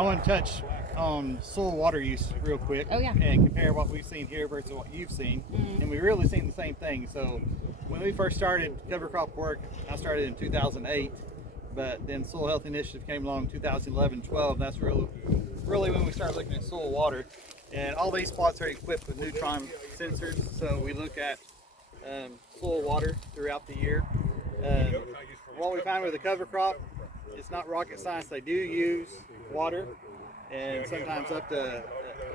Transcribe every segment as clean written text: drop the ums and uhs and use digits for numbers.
I want to touch on soil water use real quick. Oh, yeah. And compare what we've seen here versus what you've seen. Mm-hmm. And we've really seen the same thing. So when we first started cover crop work, I started in 2008, but then Soil Health Initiative came along in 2011, 12. And that's really when we started looking at soil water. And all these plots are equipped with neutron sensors. So we look at soil water throughout the year. What we find with the cover crop, it's not rocket science. They do use water, and sometimes up to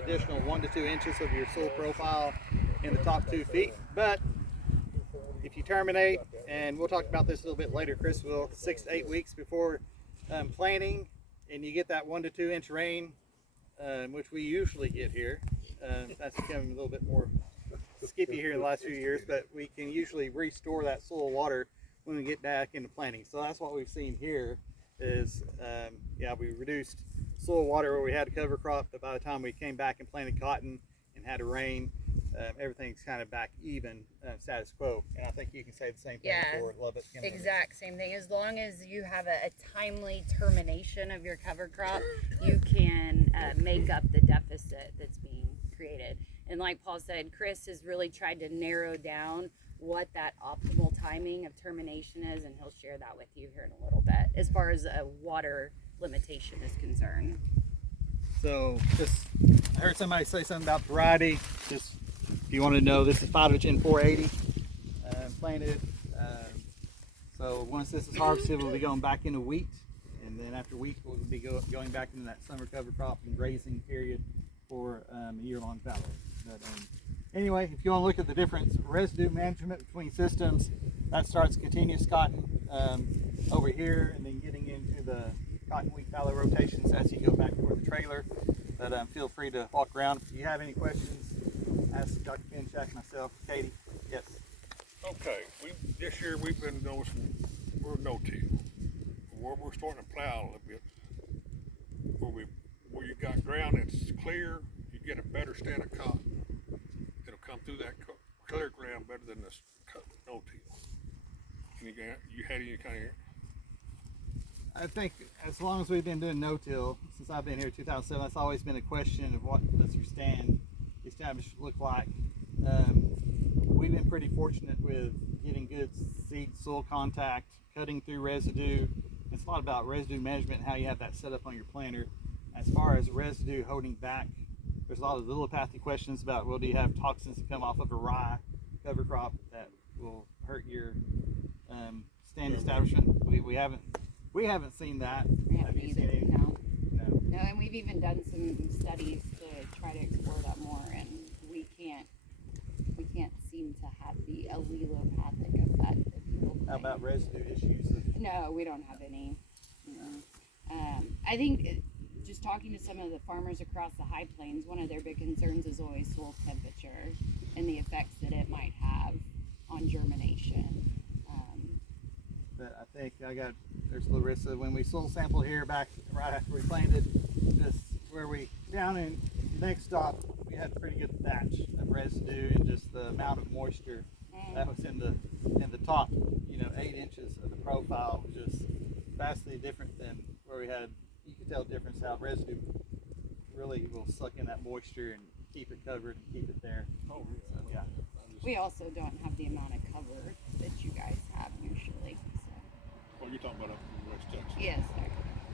additional 1 to 2 inches of your soil profile in the top 2 feet. But if you terminate, and we'll talk about this a little bit later, Chris will, 6 to 8 weeks before planting, and you get that 1 to 2 inch rain, which we usually get here. That's become a little bit more skippy here in the last few years, but we can usually restore that soil water when we get back into planting. So that's what we've seen here is, we reduced soil water where we had a cover crop, but by the time we came back and planted cotton and had a rain, everything's kind of back even, status quo. And I think you can say the same thing for Lubbock. Exact same thing. As long as you have a timely termination of your cover crop, you can make up the deficit that's being created. And like Paul said, Chris has really tried to narrow down what that optimal timing of termination is, and he'll share that with you here in a little bit as far as a water limitation is concerned. So I heard somebody say something about variety. Just if you want to know, this is Phytogen 480 planted. So once this is harvested, we'll be going back into wheat, and then after wheat we'll be going back into that summer cover crop and grazing period for a year-long fallow. But anyway, if you want to look at the difference residue management between systems, that starts continuous cotton over here, and then getting into the cotton wheat fallow rotations as you go back toward the trailer. But feel free to walk around. If you have any questions, ask Dr. Pinchak, myself, Katie. Yes. Okay, this year we've been noticing we're no-till. We're starting to plow a little bit. Where you got ground that's clear, you get a better stand of cotton. It'll come through that clear ground better than this no-till. You had any kind of... I think as long as we've been doing no-till, since I've been here in 2007, that's always been a question of what does your stand established look like. We've been pretty fortunate with getting good seed soil contact, cutting through residue. It's a lot about residue management and how you have that set up on your planter. As far as residue holding back, there's a lot of lithopathy questions about, well, do you have toxins that come off of a rye cover crop that will hurt your stand establishment? We haven't seen that. We haven't either. No. No, and we've even done some studies to try to explore that more, and we can't seem to have the allelopathic effect that people claim. How about residue issues? No, we don't have any. I think just talking to some of the farmers across the high plains, one of their big concerns is always soil temperature and the effects that it might have on germination. But I think there's Larissa, when we soil sample here back right after we planted, just where we down in the next stop, we had a pretty good batch of residue, and just the amount of moisture that was in the top 8 inches of the profile was just vastly different than where we had. You could tell the difference how residue really will suck in that moisture and keep it covered and keep it there. Oh, so, yeah. We also don't have the amount of cover that you guys have usually. So. Well, you're talking about up in West Texas. Yes, sir.